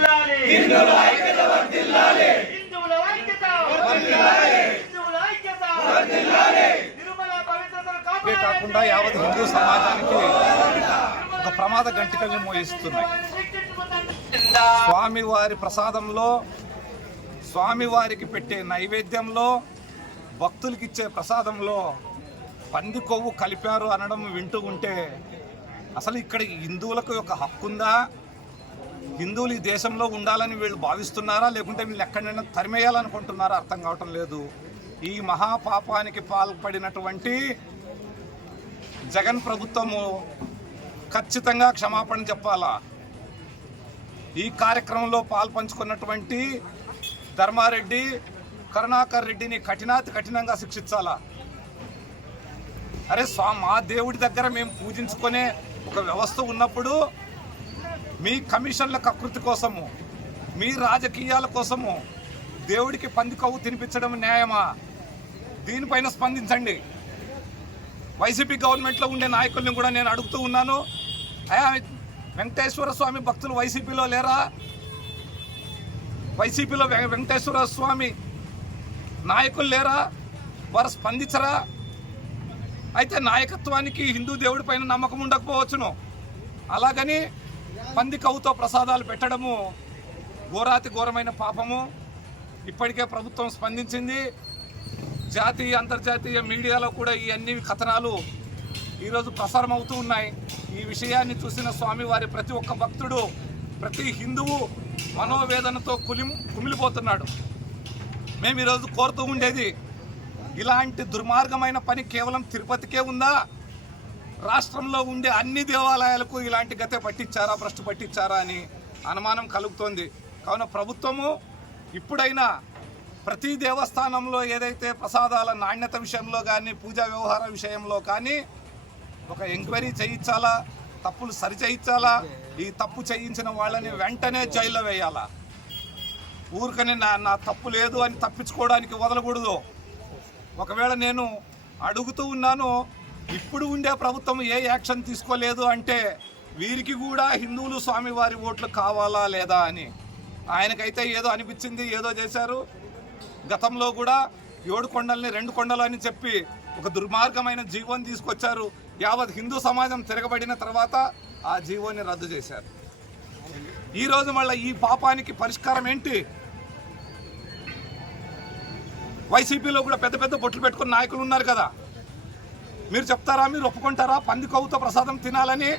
వర్ధిల్లాలి హిందువుల ఐక్యత హిందువుల ఐక్యత తిరుమల పవిత్రతను ఇవే కాకుండా యావత్ హిందూ సమాజానికి ఒక ప్రమాద గంటికల్ని మోయిస్తున్నాయి. స్వామివారి ప్రసాదంలో స్వామివారికి పెట్టే నైవేద్యంలో భక్తులకి ఇచ్చే ప్రసాదంలో పంది కొవ్వు కలిపారు అనడం వింటూ ఉంటే అసలు ఇక్కడ హిందువులకు ఒక హక్కు ఉందా హిందువులు ఈ దేశంలో ఉండాలని వీళ్ళు భావిస్తున్నారా? లేకుంటే వీళ్ళు ఎక్కడైనా తరిమేయాలనుకుంటున్నారా? అర్థం కావటం లేదు. ఈ మహాపాపానికి పాల్పడినటువంటి జగన్ ప్రభుత్వము ఖచ్చితంగా క్షమాపణ చెప్పాలా? ఈ కార్యక్రమంలో పాల్పంచుకున్నటువంటి ధర్మారెడ్డి కరుణాకర్ రెడ్డిని కఠినాతి కఠినంగా శిక్షించాలా? అరే స్వా మా దేవుడి దగ్గర మేము పూజించుకునే ఒక వ్యవస్థ ఉన్నప్పుడు మీ కమిషన్ల కకృతి కోసము మీ రాజకీయాల కోసము దేవుడికి పంది కవ్వు తినిపించడం న్యాయమా? దీనిపైన స్పందించండి. వైసీపీ గవర్నమెంట్లో ఉండే నాయకుల్ని కూడా నేను అడుగుతూ ఉన్నాను. అయా వెంకటేశ్వర స్వామి భక్తులు వైసీపీలో లేరా? వైసీపీలో వెంకటేశ్వర స్వామి నాయకులు లేరా? వారు స్పందించరా? అయితే నాయకత్వానికి హిందూ దేవుడి పైన నమ్మకం ఉండకపోవచ్చును. అలాగని పంది కవుతో ప్రసాదాలు పెట్టడము ఘోరాతి ఘోరమైన పాపము. ఇప్పటికే ప్రభుత్వం స్పందించింది. జాతీయ అంతర్జాతీయ మీడియాలో కూడా ఈ అన్ని కథనాలు ఈరోజు ప్రసారం అవుతూ ఉన్నాయి. ఈ విషయాన్ని చూసిన స్వామివారి ప్రతి ఒక్క భక్తుడు ప్రతి హిందువు మనోవేదనతో కులిం కుమిలిపోతున్నాడు. మేము ఈరోజు కోరుతూ ఉండేది ఇలాంటి దుర్మార్గమైన పని కేవలం తిరుపతికే ఉందా? రాష్ట్రంలో ఉండే అన్ని దేవాలయాలకు ఇలాంటి గతే పట్టించారా భ్రష్టు పట్టించారా అని అనుమానం కలుగుతోంది. కావున ప్రభుత్వము ఇప్పుడైనా ప్రతి దేవస్థానంలో ఏదైతే ప్రసాదాల నాణ్యత విషయంలో కానీ పూజా వ్యవహార విషయంలో కానీ ఒక ఎంక్వైరీ చేయించాలా తప్పులు సరిచేయించాలా ఈ తప్పు చేయించిన వాళ్ళని వెంటనే జైల్లో వేయాలా? ఊరికని నా నా తప్పు లేదు అని తప్పించుకోవడానికి వదలకూడదు. ఒకవేళ నేను అడుగుతూ ఉన్నాను ఇప్పుడు ఉండే ప్రభుత్వం ఏ యాక్షన్ తీసుకోలేదు అంటే వీరికి కూడా హిందువులు స్వామివారి ఓట్లు కావాలా లేదా అని. ఆయనకైతే ఏదో అనిపించింది ఏదో చేశారు. గతంలో కూడా ఏడు కొండల్ని రెండు కొండలు అని చెప్పి ఒక దుర్మార్గమైన జీవోని తీసుకొచ్చారు. యావత్ హిందూ సమాజం తిరగబడిన తర్వాత ఆ జీవోని రద్దు చేశారు. ఈరోజు మళ్ళీ ఈ పాపానికి పరిష్కారం ఏంటి? వైసీపీలో కూడా పెద్ద పెద్ద బొట్లు పెట్టుకున్న నాయకులు ఉన్నారు కదా. మీరు చెప్తారా మీరు ఒప్పుకుంటారా? పంది కొవ్వుతో ప్రసాదం తినాలని